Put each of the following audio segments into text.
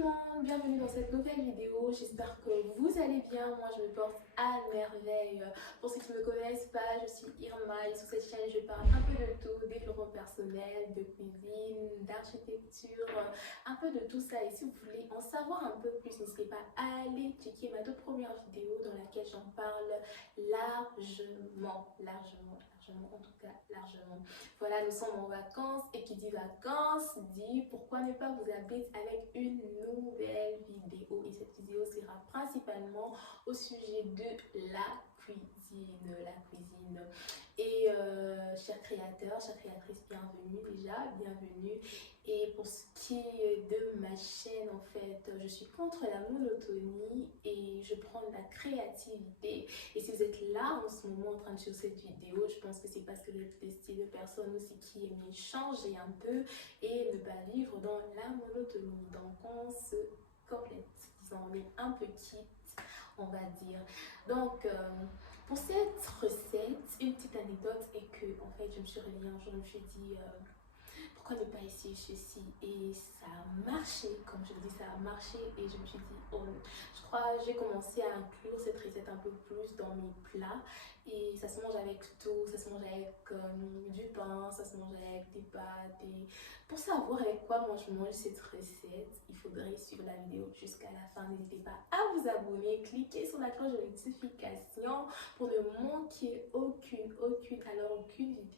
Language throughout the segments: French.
le monde, bienvenue dans cette nouvelle vidéo, j'espère que vous allez bien, moi je me porte à merveille. Pour ceux qui ne me connaissent pas, je suis Irma et sur cette chaîne je parle un peu de tout, développement personnel, de cuisine, d'architecture, un peu de tout ça. Et si vous voulez en savoir un peu plus, n'hésitez pas à aller checker ma toute première vidéo dans laquelle j'en parle largement, en tout cas largement. Voilà, nous sommes en vacances et qui dit vacances dit pourquoi ne pas vous habiller avec une nouvelle vidéo. Et cette vidéo sera principalement au sujet de la cuisine. Et chers créateurs, chères créatrices, bienvenue déjà, bienvenue. Et pour ce qui est de ma chaîne, en fait, je suis contre la monotonie et je prends de la créativité. Et si vous êtes là en ce moment en train de suivre cette vidéo, je pense que c'est parce que vous êtes des styles de personnes aussi qui aiment changer un peu et ne pas vivre dans la monotonie. Donc on se complète, disons, on est un peu quitte, on va dire. Donc pour cette recette, une petite anecdote est que en fait je me suis réveillée un jour, je me suis dit pourquoi ne pas essayer ceci, et ça a marché, comme je le dis, ça a marché. Et je me suis dit oh, je crois j'ai commencé à inclure cette recette un peu plus dans mes plats, et ça se mange avec tout, ça se mange avec du pain, ça se mange avec des pâtes. Et pour savoir avec quoi moi je mange cette recette, il faudrait suivre la vidéo jusqu'à la fin. N'hésitez pas à vous abonner, cliquez sur la cloche de notification pour ne manquer aucune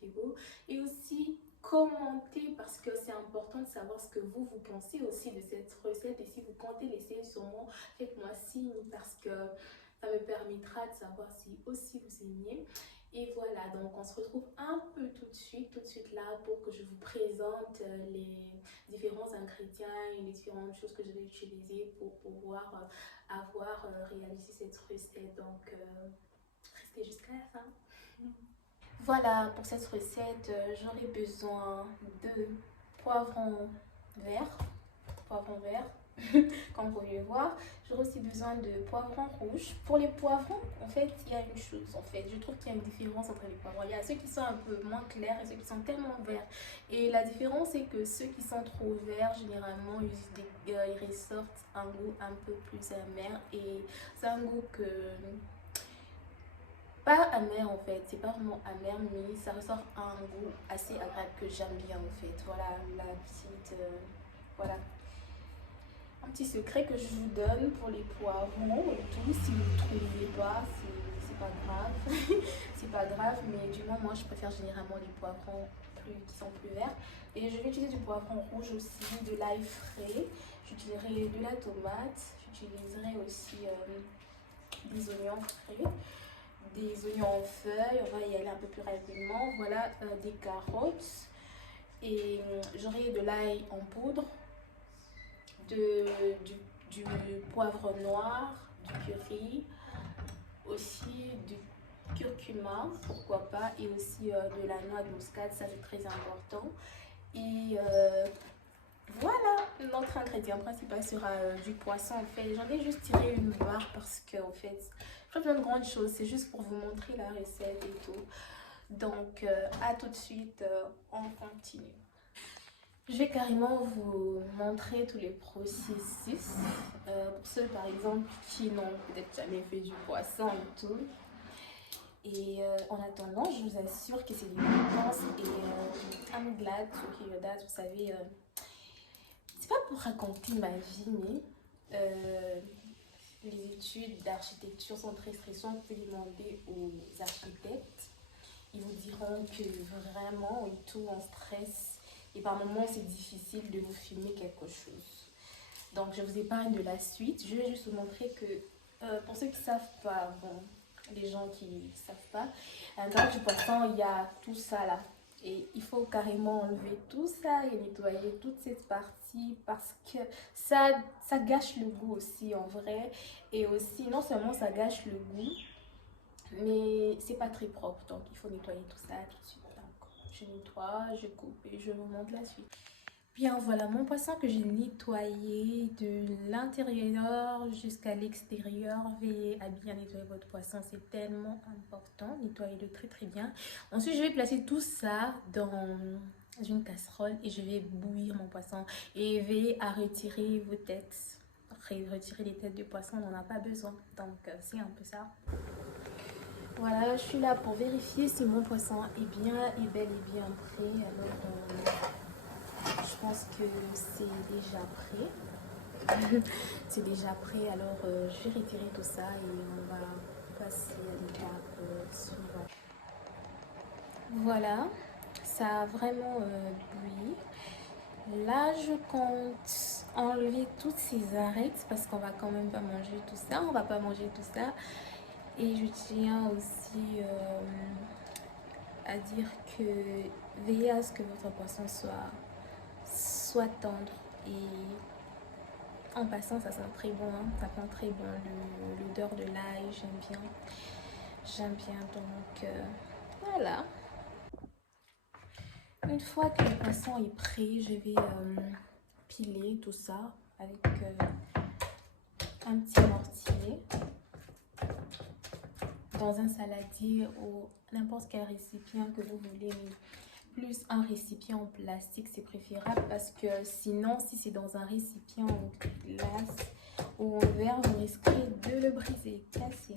vidéo, et aussi commenter parce que c'est important de savoir ce que vous pensez aussi de cette recette. Et si vous comptez l'essayer sur moi, faites-moi signe parce que ça me permettra de savoir si aussi vous aimiez. Et voilà, donc on se retrouve un peu tout de suite là pour que je vous présente les différents ingrédients et les différentes choses que je vais utiliser pour pouvoir avoir réalisé cette recette. Donc restez jusqu'à la fin. Voilà, pour cette recette, j'aurai besoin de poivrons verts, comme vous pouvez voir. J'aurai aussi besoin de poivrons rouges. Pour les poivrons, en fait, il y a une chose, en fait, je trouve qu'il y a une différence entre les poivrons. Il y a ceux qui sont un peu moins clairs et ceux qui sont tellement verts. Et la différence, c'est que ceux qui sont trop verts, généralement, ils ressortent un goût un peu plus amer. Et c'est un goût que... pas amer en fait, c'est pas vraiment amer, mais ça ressort un goût assez agréable que j'aime bien en fait. Voilà la petite, voilà, un petit secret que je vous donne pour les poivrons et tout. Si vous ne trouvez pas, c'est pas grave, c'est pas grave, mais du moins moi je préfère généralement les poivrons qui sont plus verts. Et je vais utiliser du poivron rouge aussi, de l'ail frais, j'utiliserai de la tomate, j'utiliserai aussi des oignons frais, des oignons en feuilles, on va y aller un peu plus rapidement. Voilà, des carottes, et j'aurai de l'ail en poudre, du poivre noir, du curry, aussi du curcuma, pourquoi pas, et aussi de la noix de muscade, ça c'est très important. Et voilà, notre ingrédient principal sera du poisson. En fait, j'en ai juste tiré une barre parce que en fait, je fais plein de grandes choses, c'est juste pour vous montrer la recette et tout. Donc, à tout de suite, on continue. Je vais carrément vous montrer tous les processus. Pour ceux par exemple qui n'ont peut-être jamais fait du poisson et tout. Et en attendant, je vous assure que c'est des vacances et I'm glad to hear that. Vous savez, c'est pas pour raconter ma vie, mais les études d'architecture sont très stressantes. Vous pouvez demander aux architectes, ils vous diront que vraiment et tout en stress, et par moments c'est difficile de vous filmer quelque chose. Donc je vous épargne de la suite. Je vais juste vous montrer que pour ceux qui ne savent pas, bon, les gens qui ne savent pas, à l'intérieur du poisson il y a tout ça là. Et il faut carrément enlever tout ça et nettoyer toute cette partie parce que ça gâche le goût aussi en vrai. Et aussi, non seulement ça gâche le goût, mais c'est pas très propre. Donc il faut nettoyer tout ça tout de suite. Donc je nettoie, je coupe et je vous montre la suite. Bien voilà mon poisson que j'ai nettoyé de l'intérieur jusqu'à l'extérieur. Veillez à bien nettoyer votre poisson, c'est tellement important. Nettoyez-le très très bien. Ensuite je vais placer tout ça dans une casserole et je vais bouillir mon poisson. Et veillez à retirer vos têtes. Retirer les têtes du poisson, on n'en a pas besoin. Donc c'est un peu ça. Voilà, je suis là pour vérifier si mon poisson est bel et bien prêt. Alors je pense que c'est déjà prêt. C'est déjà prêt, alors je vais retirer tout ça et on va passer à l'étape suivante. Voilà, ça a vraiment bouilli. Là, je compte enlever toutes ces arêtes parce qu'on va quand même pas manger tout ça. On va pas manger tout ça. Et je tiens aussi à dire que veillez à ce que votre poisson soit tendre. Et en passant, ça sent très bon. Hein. Ça sent très bon. L'odeur de l'ail, j'aime bien. J'aime bien. Donc, voilà. Une fois que le poisson est prêt, je vais piler tout ça avec un petit mortier dans un saladier ou n'importe quel récipient que vous voulez, mais plus un récipient en plastique c'est préférable parce que sinon si c'est dans un récipient en glace ou en verre, vous risquez de le briser, casser.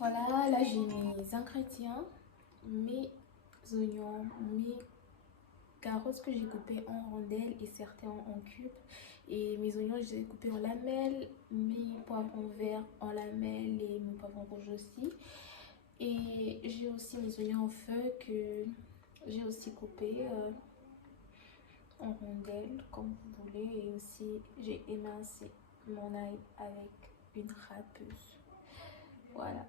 Voilà, là j'ai mes ingrédients, mes oignons, mes carottes que j'ai coupées en rondelles et certains en cubes. Et mes oignons, je les ai coupés en lamelles, mes poivrons verts en lamelles et mon poivron rouge aussi. Et j'ai aussi mes oignons en feu que j'ai aussi coupés en rondelles comme vous voulez. Et aussi j'ai émincé mon ail avec une râpeuse. Voilà.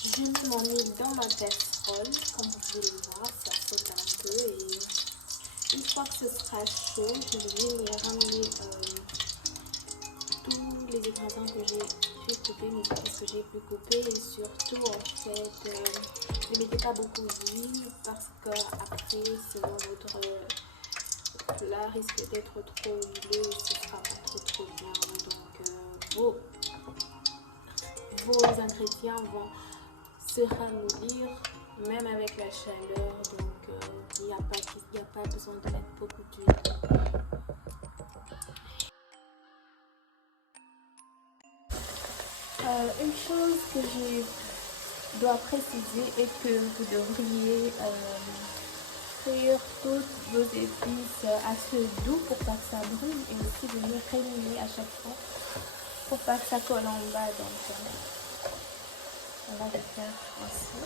Je m'en mets dans ma casserole, comme vous pouvez le voir, ça saute un peu et une fois que ce sera chaud, je vais venir ramener tous les ingrédients que j'ai pu couper, mes épices que j'ai pu couper et surtout en fait, ne mettez pas beaucoup d'huile parce que après sinon votre plat risque d'être trop huileux et ce sera pas trop bien. Donc vos ingrédients vont se ramollir même avec la chaleur, donc il n'y a pas besoin de mettre beaucoup d'huile. Une chose que je dois préciser est que vous devriez cuire toutes vos épices à feu doux pour pas que ça brûle et aussi venir réunir à chaque fois pour pas que ça colle en bas. Donc on va le faire ainsi.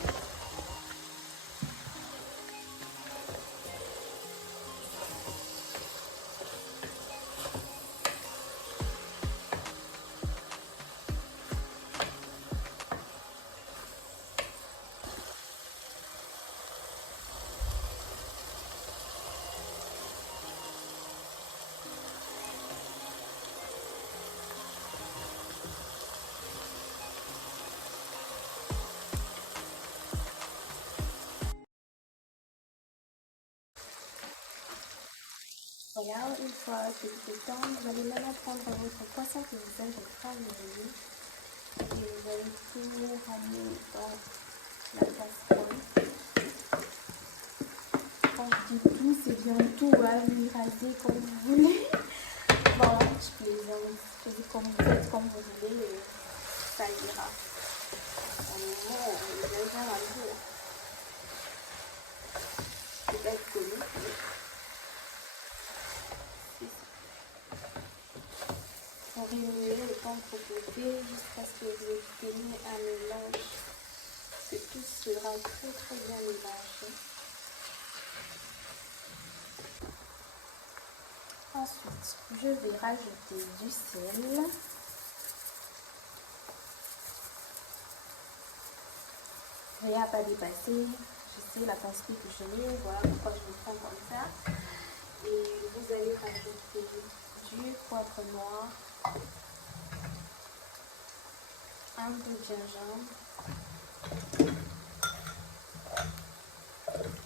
Voilà, une fois que tout est temps, vous allez maintenant prendre votre poisson que vous avez travaillé et vous allez tout ramener dans la casserole. Quand je dis tout, c'est bien tout, hein, vous rasez comme vous voulez. Bon, je plaisante, je dis comme vous faites, comme vous voulez et ça ira. On exagère un peu. Peut-être connu, mais on remuer le temps proposé jusqu'à ce que vous obteniez un mélange, que tout sera très bien mélangé. Ensuite, je vais rajouter du sel. Veillez à pas dépasser. Je sais la quantité que je mets, voilà pourquoi je le prends comme ça. Et vous allez rajouter du poivre noir, un peu de gingembre,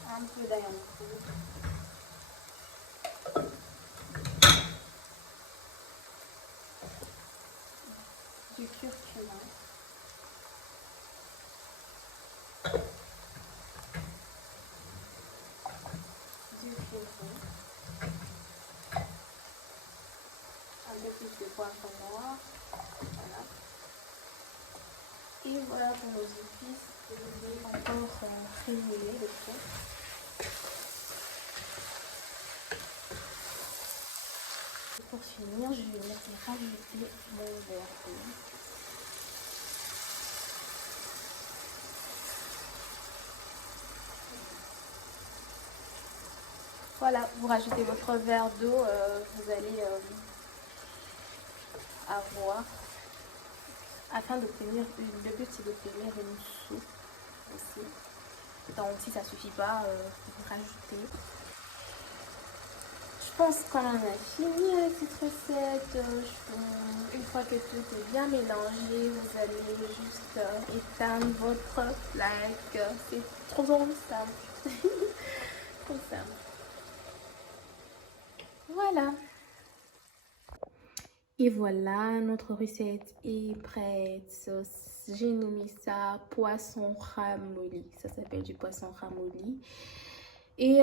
un peu d'ail en poudre, du curcuma, du curry, un peu plus de poivre noir, voilà. Et voilà pour nos épices. Je vais encore rémuler le tout. Et pour finir, je vais rajouter mon verre d'eau. Voilà, vous rajoutez votre verre d'eau, vous allez avoir, afin d'obtenir, le but c'est d'obtenir une soupe aussi. Donc si ça ne suffit pas, vous rajoutez. Je pense qu'on en a fini avec cette recette. Une fois que tout est bien mélangé, vous allez juste éteindre votre plaque. C'est trop simple. Trop simple. Voilà. Et voilà, notre recette est prête. J'ai nommé ça poisson ramolli. Ça s'appelle du poisson ramolli. Et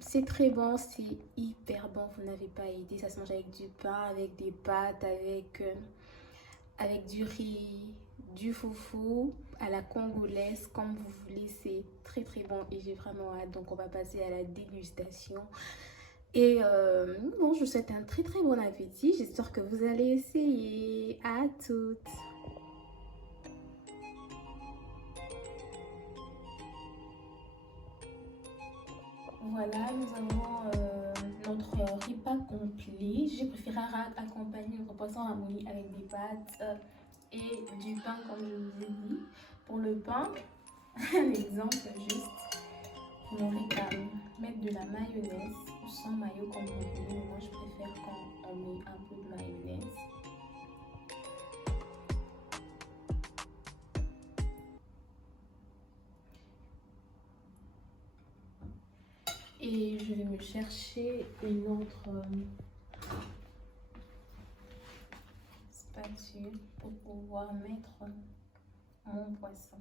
c'est très bon, c'est hyper bon, vous n'avez pas idée. Ça se mange avec du pain, avec des pâtes, avec du riz, du foufou à la congolaise, comme vous voulez. C'est très très bon et j'ai vraiment hâte. Donc on va passer à la dégustation. Et bon, je vous souhaite un très très bon appétit. J'espère que vous allez essayer. À toutes. Voilà, nous avons notre repas complet. J'ai préféré accompagner notre poisson ramolli avec des pâtes et du pain comme je vous ai dit. Pour le pain, un exemple juste, vous n'aurez qu'à mettre de la mayonnaise ou sans maillot comme vous voulez. Moi, je préfère quand on met un peu de mayonnaise. Et je vais me chercher une autre spatule pour pouvoir mettre mon poisson.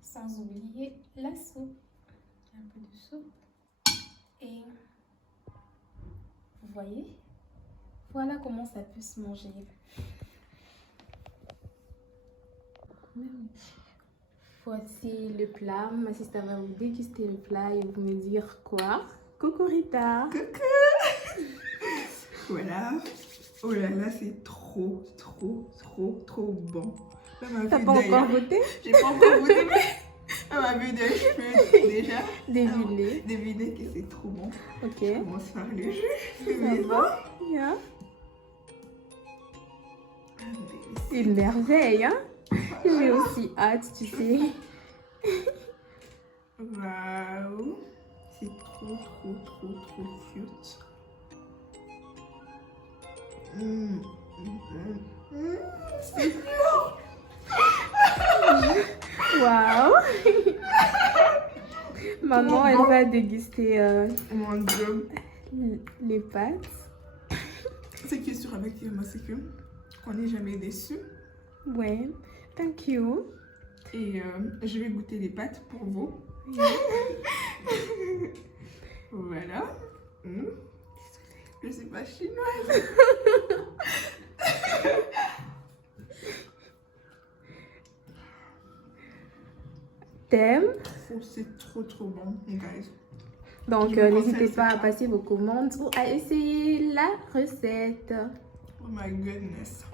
Sans oublier la soupe. Un peu de soupe. Et vous voyez? Voilà comment ça peut se manger. Voici le plat. Ma sister va vous déguster le plat et vous me dire quoi? Coucou Rita. Coucou. Voilà. Oh là là, c'est trop bon. T'as pas encore goûté? J'ai pas encore goûté, mais à ma vue d'œil, je peux déjà deviner que c'est trop bon. Ok. Je commence par le jus. C'est bon. Yeah. Une merveille, hein? J'ai aussi hâte, tu sais. Waouh! C'est trop cute. C'est bon! Waouh! Maman, elle va déguster Mon Dieu. les pâtes. Ce qui est sûr avec moi, c'est qu'on n'est jamais déçu. Ouais, thank you. Et je vais goûter les pâtes pour vous. Voilà. Je suis pas chinoise. T'aimes? C'est trop bon, guys. Donc, n'hésitez pas à passer vos commandes ou à essayer la recette. Oh my goodness.